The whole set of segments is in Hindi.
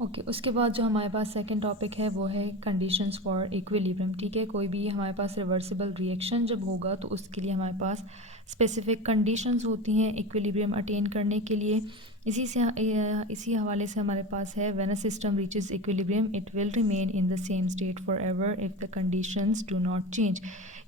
ओके उसके बाद जो हमारे पास सेकंड टॉपिक है वो है कंडीशंस फॉर इक्विलिब्रियम। ठीक है, कोई भी हमारे पास रिवर्सिबल रिएक्शन जब होगा तो उसके लिए हमारे पास स्पेसिफिक कंडीशंस होती हैं इक्विलिब्रियम अटेन करने के लिए। इसी हवाले से हमारे पास है when a system reaches equilibrium it will remain in the same state for ever if the conditions do not change.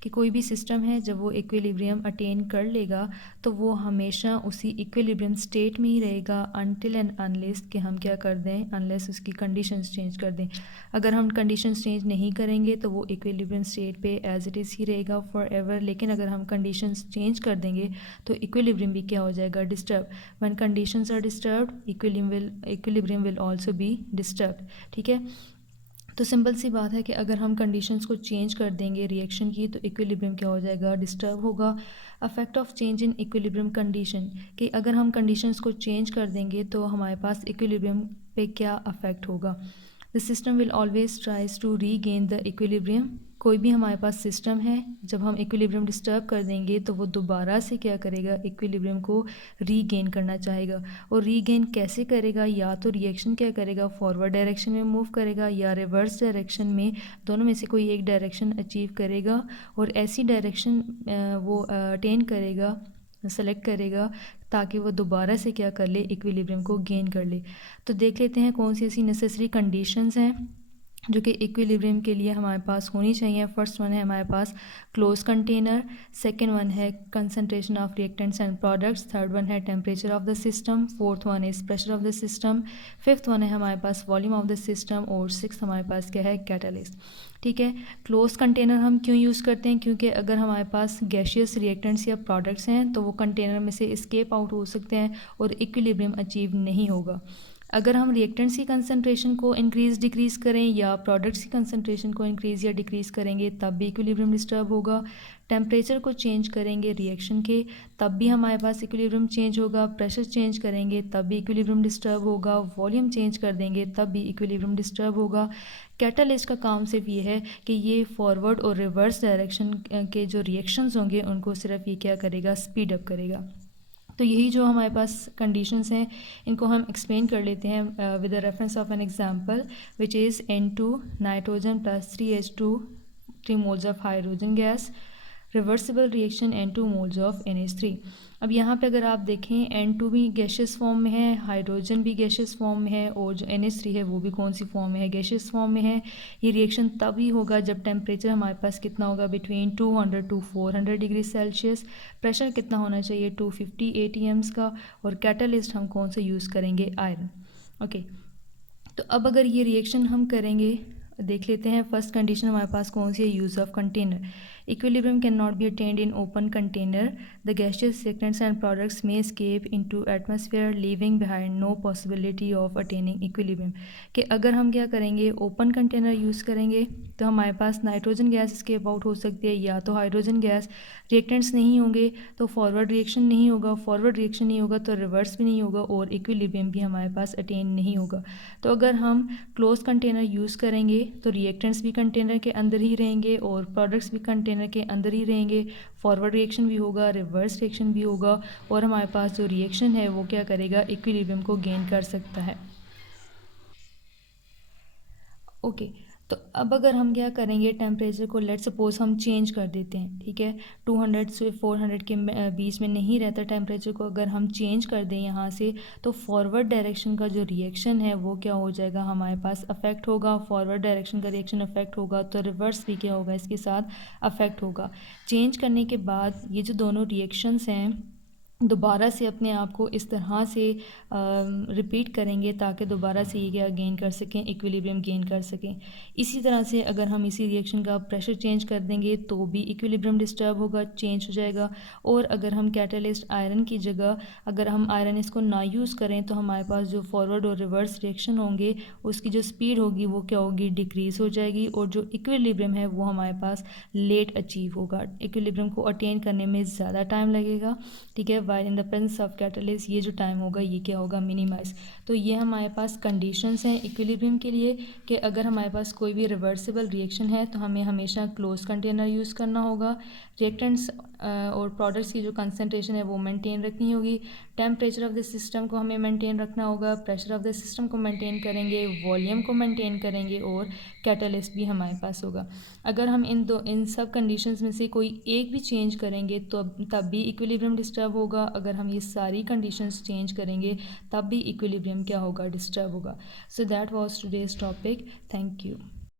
कि कोई भी सिस्टम है जब वो इक्विलिब्रियम अटेन कर लेगा तो वो हमेशा उसी इक्विलिब्रियम स्टेट में ही रहेगा अनटिल एंड अनलेस कि हम क्या कर दें, अनलेस उसकी कंडीशंस चेंज कर दें। अगर हम कंडीशंस चेंज नहीं करेंगे तो वो इक्विलिब्रियम स्टेट पे एज इट इज़ ही रहेगा फॉर एवर। लेकिन अगर हम कंडीशंस चेंज कर देंगे तो इक्विलिब्रियम भी क्या हो जाएगा, disturb. When conditions are disturbed equilibrium will also be disturbed. ठीक है, तो सिंपल सी बात है कि अगर हम कंडीशंस को चेंज कर देंगे रिएक्शन की तो इक्विलिब्रियम क्या हो जाएगा, डिस्टर्ब होगा। Affect of change in equilibrium condition, कि अगर हम कंडीशंस को चेंज कर देंगे तो हमारे पास इक्विलिब्रियम पे क्या अफेक्ट होगा। The system will always tries to regain the equilibrium. कोई भी हमारे पास सिस्टम है जब हम इक्विलिब्रियम डिस्टर्ब कर देंगे तो वो दोबारा से क्या करेगा, इक्विलिब्रियम को रीगेन करना चाहेगा। और रीगेन कैसे करेगा, या तो रिएक्शन क्या करेगा, फॉरवर्ड डायरेक्शन में मूव करेगा या रिवर्स डायरेक्शन में, दोनों में से कोई एक डायरेक्शन अचीव करेगा। और ऐसी डायरेक्शन वो अटेन करेगा, सेलेक्ट करेगा ताकि वो दोबारा से क्या कर ले, इक्विलिब्रियम को गेन कर ले। तो देख लेते हैं कौन सी ऐसी नेसेसरी कंडीशंस हैं जो कि इक्विलिब्रियम के लिए हमारे पास होनी चाहिए। फर्स्ट वन है हमारे पास क्लोज कंटेनर, सेकंड वन है concentration of reactants and products, third one है temperature of the system, fourth one is pressure of the system, fifth one है हमारे पास वॉल्यूम ऑफ द सिस्टम, और सिक्स हमारे पास क्या है, कैटालिस्ट। ठीक है, क्लोज कंटेनर हम क्यों यूज़ करते हैं, क्योंकि अगर हमारे पास गैशियस रिएक्टेंट्स या प्रोडक्ट्स हैं तो वो कंटेनर में से इस्केप आउट हो सकते हैं और इक्विलिब्रियम अचीव नहीं होगा। अगर हम रिएक्टेंट्स की कंसंट्रेशन को इंक्रीज़ डिक्रीज़ करें या प्रोडक्ट्स की कंसंट्रेशन को इंक्रीज़ या डिक्रीज़ करेंगे तब भी इक्विलिब्रियम डिस्टर्ब होगा। टेम्परेचर को चेंज करेंगे रिएक्शन के तब भी हमारे पास इक्विलिब्रियम चेंज होगा। प्रेशर चेंज करेंगे तब भी इक्विलिब्रियम डिस्टर्ब होगा। वॉल्यूम चेंज कर देंगे तब भी इक्विलिब्रियम डिस्टर्ब होगा। कैटालिस्ट का काम सिर्फ ये है कि ये फॉरवर्ड और रिवर्स डायरेक्शन के जो रिएक्शंस होंगे उनको सिर्फ ये क्या करेगा, स्पीड अप करेगा। तो यही जो हमारे पास कंडीशंस हैं इनको हम एक्सप्लेन कर लेते हैं with the reference of an example which is N2 nitrogen plus 3H2 3 moles of hydrogen gas, reversible reaction N2 moles of NH3। अब यहाँ पे अगर आप देखें N2 भी गैशियस फॉर्म में है, हाइड्रोजन भी गैशियस फॉर्म में है, और जो NH3 है वो भी कौन सी फॉर्म में है, गैशियस फॉर्म में है। ये रिएक्शन तभी होगा जब टेम्परेचर हमारे पास कितना होगा, between 200 to 400 degree Celsius. Pressure कितना होना चाहिए, 250 ATMs का। और कैटलिस्ट हम कौन सा यूज़ करेंगे, आयरन। ओके, तो अब अगर ये रिएक्शन हम करेंगे, देख लेते हैं फर्स्ट कंडीशन हमारे पास कौन सी है, use of container. Equilibrium can not be attained in open container, the gaseous reactants and products में escape into atmosphere leaving behind no possibility of attaining equilibrium. कि अगर हम क्या करेंगे, ओपन कंटेनर यूज़ करेंगे तो हमारे पास नाइट्रोजन गैस एस्केप आउट हो सकती है या तो हाइड्रोजन गैस। रिएक्टेंट्स नहीं होंगे तो फॉरवर्ड रिएक्शन नहीं होगा, फॉरवर्ड रिएक्शन नहीं होगा तो रिवर्स भी नहीं होगा, और इक्विलिब्रियम भी हमारे पास अटेन नहीं होगा। तो अगर हम क्लोज कंटेनर यूज़ करेंगे तो रिएक्टेंट्स भी कंटेनर के अंदर ही रहेंगे और प्रोडक्ट्स भी कंटेनर के अंदर ही रहेंगे। फॉरवर्ड रिएक्शन भी होगा, रिवर्स रिएक्शन भी होगा, और हमारे पास जो रिएक्शन है वो क्या करेगा, इक्विलिब्रियम को गेन कर सकता है। ओके, तो अब अगर हम क्या करेंगे, टेम्परेचर को लेट सपोज हम चेंज कर देते हैं। ठीक है, 200 से 400 के बीच में नहीं रहता टेम्परेचर को, अगर हम चेंज कर दें यहाँ से तो फॉरवर्ड डायरेक्शन का जो रिएक्शन है वो क्या हो जाएगा, हमारे पास अफेक्ट होगा। फॉरवर्ड डायरेक्शन का रिएक्शन अफेक्ट होगा तो रिवर्स भी क्या होगा, इसके साथ अफेक्ट होगा। चेंज करने के बाद ये जो दोनों रिएक्शंस हैं दोबारा से अपने आप को इस तरह से रिपीट करेंगे ताकि दोबारा से ये क्या गेन कर सकें, इक्विलिब्रियम गेन कर सकें। इसी तरह से अगर हम इसी रिएक्शन का प्रेशर चेंज कर देंगे तो भी इक्विलिब्रियम डिस्टर्ब होगा, चेंज हो जाएगा। और अगर हम कैटलिस्ट आयरन की जगह अगर हम आयरन इसको ना यूज़ करें तो हमारे पास जो फॉरवर्ड और रिवर्स रिएक्शन होंगे उसकी जो स्पीड होगी वो क्या होगी, डिक्रीज़ हो जाएगी, और जो इक्विलिब्रियम है वो हमारे पास लेट अचीव होगा। इक्विलिब्रियम को अटेन करने में ज़्यादा टाइम लगेगा। ठीक है, while in the presence of catalyst ये जो टाइम होगा ये क्या होगा, मिनिमाइज। तो ये हमारे पास कंडीशंस हैं इक्विलिब्रियम के लिए कि अगर हमारे पास कोई भी रिवर्सिबल रिएक्शन है तो हमें हमेशा क्लोज कंटेनर यूज़ करना होगा। रिएक्टेंट्स और प्रोडक्ट्स की जो कंसनट्रेशन है वो मेंटेन रखनी होगी। टेम्परेचर ऑफ द सिस्टम को हमें मेंटेन रखना होगा, प्रेशर ऑफ द सिस्टम को मेंटेन करेंगे, वॉल्यूम को मेंटेन करेंगे और कैटलिस्ट भी हमारे पास होगा। अगर हम इन सब कंडीशंस में से कोई एक भी चेंज करेंगे तो तब भी इक्विलिब्रियम डिस्टर्ब होगा। अगर हम ये सारी कंडीशंस चेंज करेंगे तब भी इक्विलिब्रियम क्या होगा, डिस्टर्ब होगा। So that was today's topic. Thank you.